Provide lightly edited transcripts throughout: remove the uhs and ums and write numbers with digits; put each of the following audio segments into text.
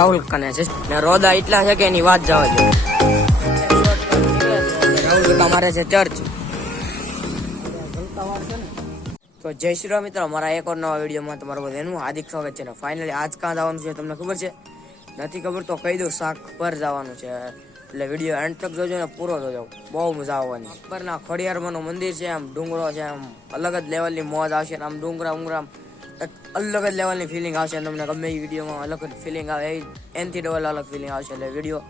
રાહુલ કને છે ને રોદા એટલા છે કે એની વાત જવા દો. રાહુલ તમારે છે ચર્ચ. તો જય શ્રી રામ મિત્રો, મારા એક ઓર નવા વિડીયોમાં તમારું બધાનું હાર્દિક સ્વાગત છે. ફાઇનલી આજ કાં જવાનું છે તમને ખબર છે? નથી ખબર તો કહી દઉં, શાક પર જવાનું છે. એટલે વિડીયો એન્ડ તક જોજો ને પૂરો જોજો, બહુ મજા આવવાની. પરના ખોડિયારમાંનું મંદિર છે, આમ ડુંગરો છે, આમ અલગ જ લેવલની મોજ આવશે. આમ ડુંગરા અલગ જ લેવલની ફિલિંગ આવશે. તમને ગમે એ વિડીયોમાં અલગ જ ફિલિંગ આવે, એનથી ડબલ અલગ ફિલિંગ આવશે. એટલે વિડીયો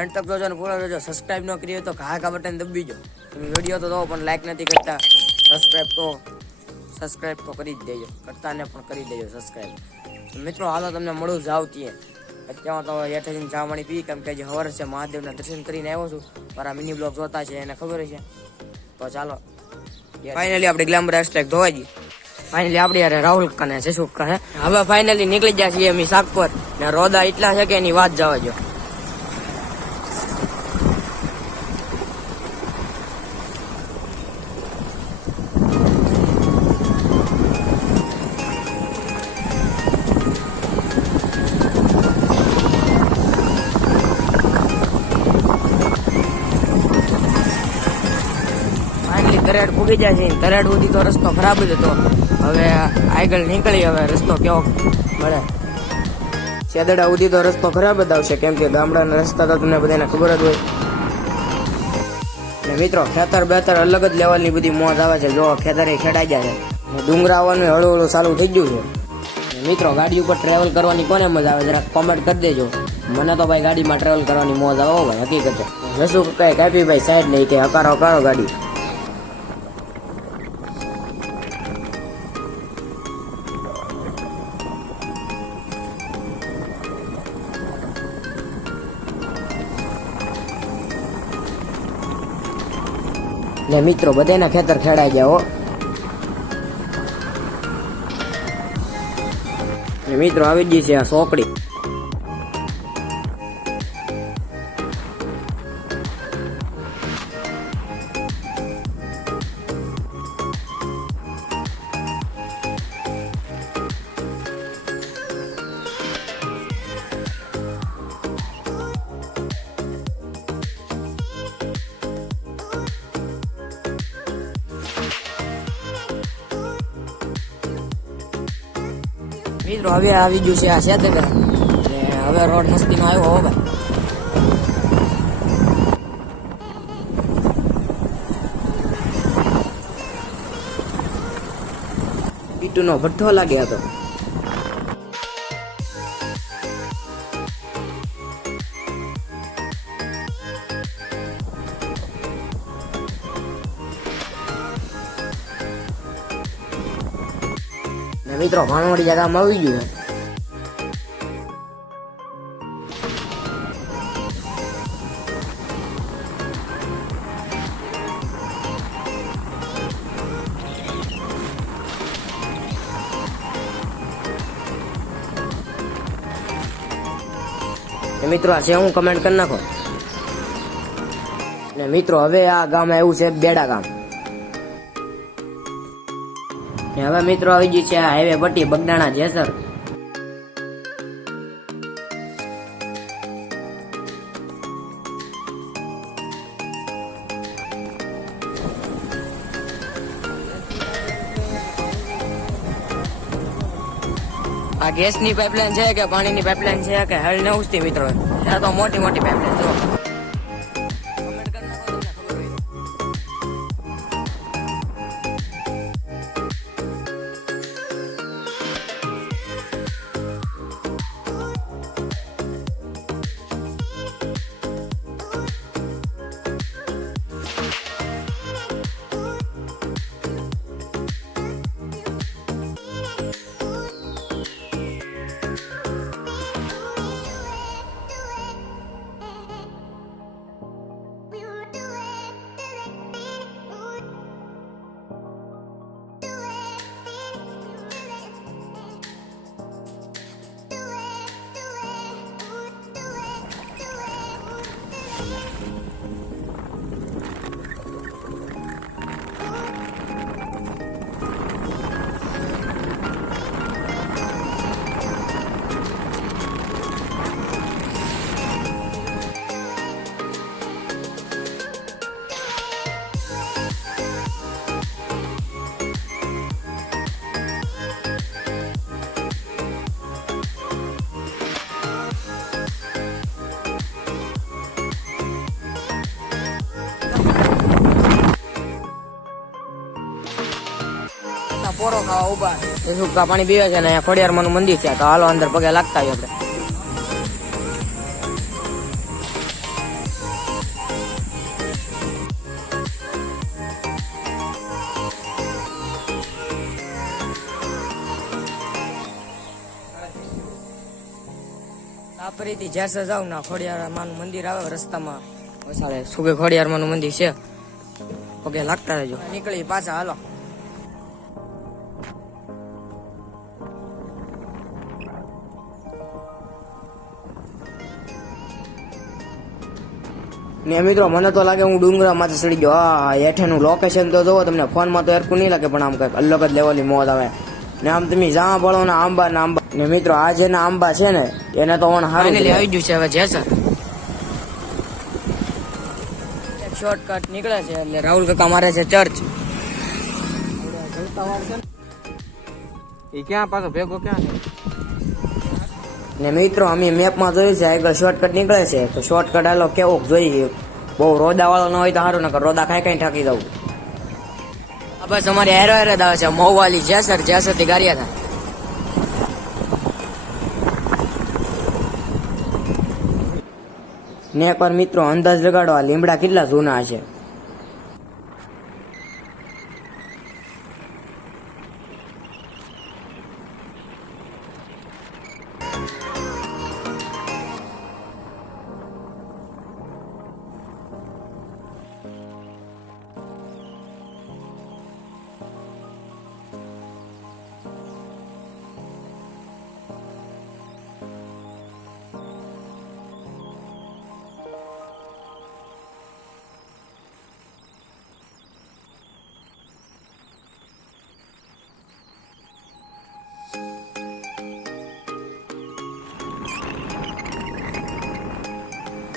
એન્ડ તક જોજો ને પૂરો જોજો. સબસ્ક્રાઈબ ન કરી તો ઘા બટન દબી જો. તમે વિડીયો તો દો પણ લાઈક નથી કરતા. સબસ્ક્રાઈબ તો કરી જ દેજો, કરતા ને પણ કરી દેજો સબસ્ક્રાઈબ. મિત્રો હાલો તમને મળું જાવ ત્યાં. અત્યારે તો હેઠે જઈને ચા પાણી પી, કેમ કે જે હવાર છે મહાદેવના દર્શન કરીને આવ્યો છું. મારા મિની બ્લોગ જોતા છે એને ખબર છે. તો ચાલો ફાઇનલી આપણે ગ્લેમર હેશટેગ ધોવાઈ ગઈ. ફાઇનલી આપણે યાર રાહુલ કને છે શું કહે. હવે ફાઇનલી નીકળી ગયા છીએ અમે શાક પર ને રોદા એટલા છે કે એની વાત જવા દો. તરેડ પૂગી જાય છે. તરેડ સુધી તો રસ્તો ખરાબ જ હતો. હવે આગળ નીકળી, હવે રસ્તો કેવો મળે. સેદડા સુધી તો રસ્તો ખરાબ જ આવશે, કેમ કે ગામડાના રસ્તા તો તમને બધાને ખબર જ હોય. ને મિત્રો ખેતર બેતર અલગ જ લેવલની બધી મોજ આવે છે. જો ખેતરે ખેડાઈ જાય છે, ડુંગરા આવવાનું હળવું હળવું ચાલુ થઈ ગયું છે. મિત્રો ગાડી ઉપર ટ્રેવલ કરવાની કોને મજા આવે જરાક કોમેન્ટ કરી દેજો. મને તો ભાઈ ગાડીમાં ટ્રેવલ કરવાની મોજ આવે ભાઈ, હકીકત. જશું કઈ કાપી ભાઈ સાઈડ નહીં કે હકારો હકારો ગાડી. ને મિત્રો બધાના ખેતર ખેડાઈ ગયા હો. ને મિત્રો આવી ગઈ છે આ સોકડી. મિત્રો હવે આવી ગયું છે આ સેતગર ને હવે રોડ મસ્તીનો આવ્યો હો ભાઈ. ઈટુનો ભઠ્ઠો લાગ્યો હતો. મિત્રો ભાણવડી જગામાં આવી ગયું. મિત્રો આ છે હું કમેન્ટ કરી નાખો. ને મિત્રો હવે આ ગામ આવ્યું છે બેડા ગામ. હવે મિત્રો આવી ગઈ છે આ હાઈવે પટ્ટી બગડાણા જેસર. આ ગેસની પાઇપલાઇન છે કે પાણીની પાઇપલાઇન છે કે હળ ને ઉસતી મિત્રો, આ તો મોટી મોટી પાઇપલાઇન જો. મેવો ખાવા ઉભા સુકા પાણી પીવે છે ને અહીંયા ખોડિયારમાંનું મંદિર છે. તો હાલો અંદર પગે લાગતા હોય આપણે. ફરીથી જેસર જાવ ના ખોડિયારમાંનું મંદિર આવે રસ્તામાં વસાડે સુકે ખોડિયારમાંનું મંદિર છે. પગે લાગતા રહેજો. નીકળી પાછા હાલો. ને મિત્રો મને તો લાગે હું ડુંગરા માંથી ચડી ગયો. હા હેઠેનું લોકેશન તો જોવો તમને ફોનમાં તો એરકું નહીં લાગે પણ આમ કઈક અલગ જ લેવલની મોજ આવે. ને આમ તમે જ્યાં ભળો ને આંબા ને આંબા ને મિત્રો આ જેના આંબા છે ને એને તો ફાઇનલી આવી ગયું છે હવે જેસર. શોર્ટકટ નીકળે છે એટલે રાહુલ કાકા મારે છે ચર્ચ. એ ક્યાં પાછો ભેગો ક્યાં છે? ને મિત્રો અમે મેપમાં જોયું છે આગળ શોર્ટકટ નીકળે છે તો શોર્ટકટ હાલો કેવો જોઈએ. બહુ રોદા વાળો ન હોય તો સારું, નકર રોદા ખાઈ ખાઈ થાકી જવું. બસ અમારી હેરો હેર જ આવે છે મહુવાલી જેસર. જેસર થી ગારિયા થાય. ને એકવાર મિત્રો અંદાજ લગાડો આ લીમડા કેટલા જૂના છે.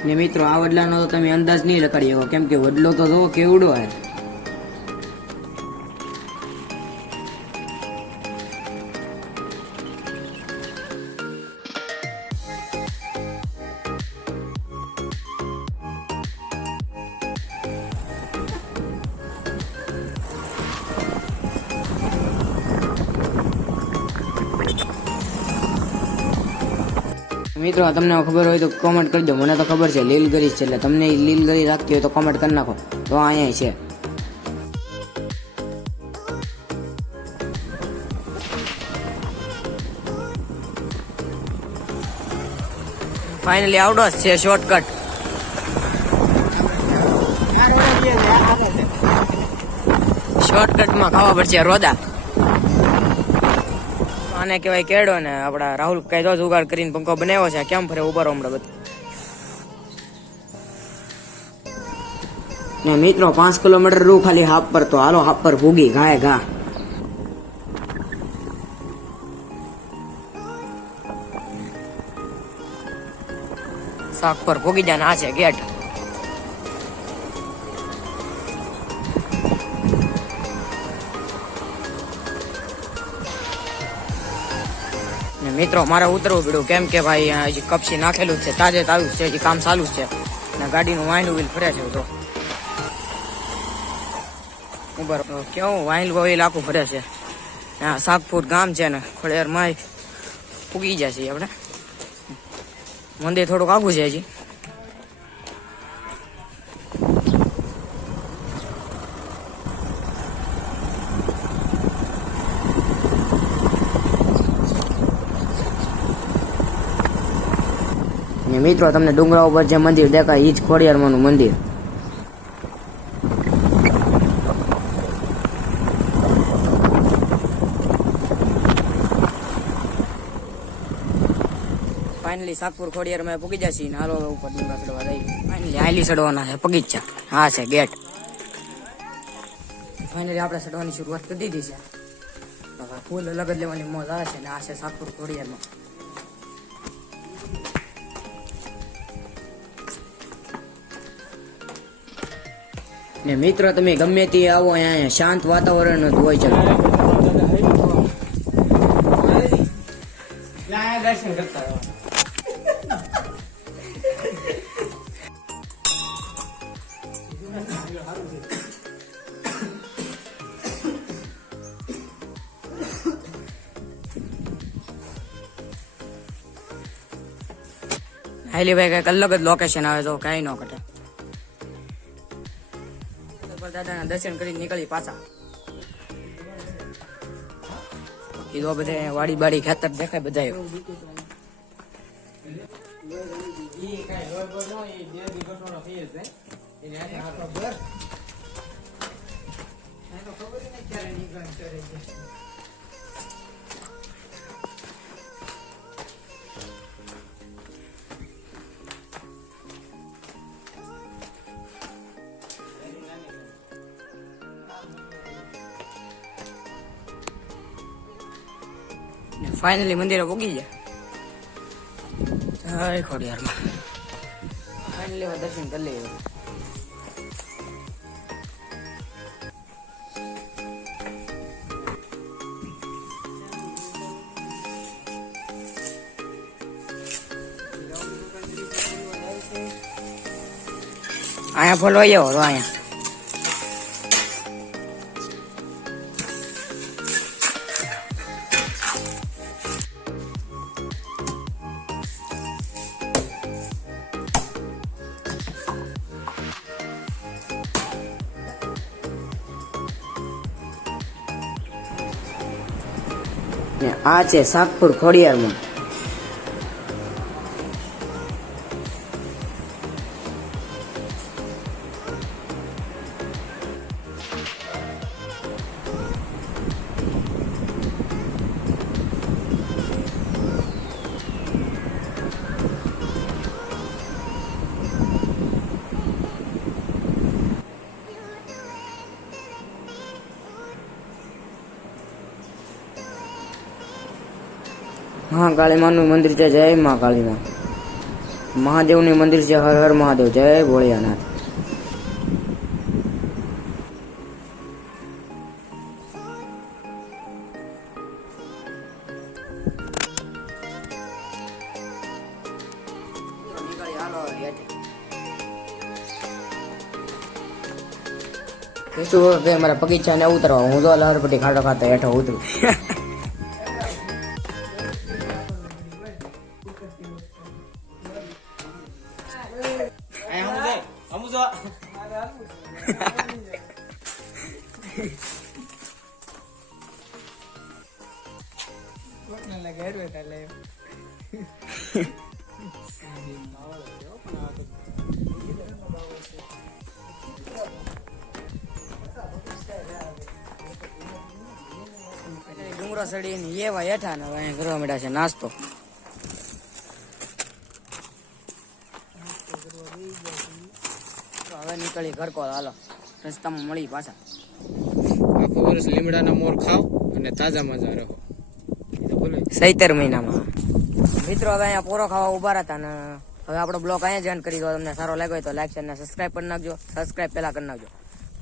ને મિત્રો આ વડલાનો તો તમે અંદાજ નહીં લગાડી શકો કેમ કે વડલો તો જોવો કેવડો હે. મિત્રો તમને ખબર હોય તો કોમેન્ટ કરી દો. મને તો ખબર છે લીલગરી છે એટલે તમને લીલગરી રાખતી હોય તો કોમેન્ટ કરી નાખો. તો અહીંયા છે ફાઇનલી આઉટડોર છે શોર્ટકટ. શોર્ટકટમાં ખાવા પડશે રોદા. આને કહેવાય કેડો ને આપડા રાહુલ કઈ તો જુગાડ કરીને પંખો બનાવ્યો છે. કેમ ફરે ઉભા રહો હમણાં બધું. ને મિત્રો 5 કિલોમીટર રૂ ખાલી હાપ પર. તો હાલો હાપ પર ભૂગી ઘાય ઘા. શાક પર ભૂગી જાય. આ છે ગેટ. મિત્રો મારે ઉતરવું પડ્યું કેમ કે ભાઈ હજી કપસી નાખેલું છે. તાજે આવ્યું છે, હજી કામ ચાલુ છે ને ગાડીનું વાઇન્ડ વ્હીલ ફરે છે. તો ઉભર કેવું વાઇન્ડ વ્હીલ આખું ફરે છે. હા શાકપુર ગામ છે ને ખોડિયારમાં પૂગી જાય છે આપણે. મંદિર થોડુંક આઘું છે હજી. મિત્રો તમને ડુંગરા ઉપર જે મંદિર દેખાય એ જ ખોડિયારમાંનું મંદિર. ફાઇનલી શાકપુર ખોડિયારમાં પૂગી જશે ને હાલો ઉપર ડુંગરા ચડવા જઈએ. ફાઇનલી હાલી ચડવાના છે પગીચા. હા છે ગેટ. ફાઇનલી આપણે ચડવાની શરૂઆત કરી દીધી છે. ફૂલ અલગ જ લેવાની મોજ આવે છે ને આ છે શાકપુર ખોડિયારમાં. ને મિત્રો તમે ગમે તે આવો અહીંયા શાંત વાતાવરણ જ હોય છે. દર્શન કરતા હાઈલી ભાઈ કઈક અલગ જ લોકેશન આવે તો કઈ ન ઘટે. દાદાના દર્શન કરી નીકળી પાછા. કીધું બધે વાડી બાડી ખેતર દેખાય બધા. ફાઇનલી મંદિરે પૂગી જાય. જય ખોડિયારમાં. ફાઇનલી દર્શન કરી લઈએ. અહીંયા ફોલવાઈ જાવ અહીંયા. આ છે સાગપુર ખોડિયારમાં. મહાકાળીમાં નું મંદિર છે. જય મહાકાળીમાં. મહાદેવનું મંદિર છે. હર હર મહાદેવ. જય ભોળિયાનાથ. મારા બગીચા ને ઉતરવા હું તો લહરપટ્ટી ખાટો ખાતો હેઠો ઉતરું. ડુંગરો સડી એવા હેઠા ને અહીંયા કરવા માંડ્યા છે નાસ્તો. હવે નીકળી ઘર કો. હાલો રસ્તામાં મળી પાછા. આખું વર્ષ લીમડાના મોર ખાવ અને તાજા મજા રહો. સૈતર મહિનામાં મિત્રો હવે અહીંયા પોરો ખાવા ઉભા હતા ને હવે આપણો બ્લોગ અહીંયા જોઈન કરી દો. તમને સારો લાગ્યો હોય તો લાઈક અને સબસ્ક્રાઈબ કરી નાખજો. સબસ્ક્રાઈબ પહેલા કરી નાખજો.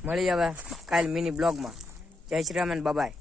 મળી હવે કાલ મિની બ્લોગમાં. જય શ્રી રામ, બાય.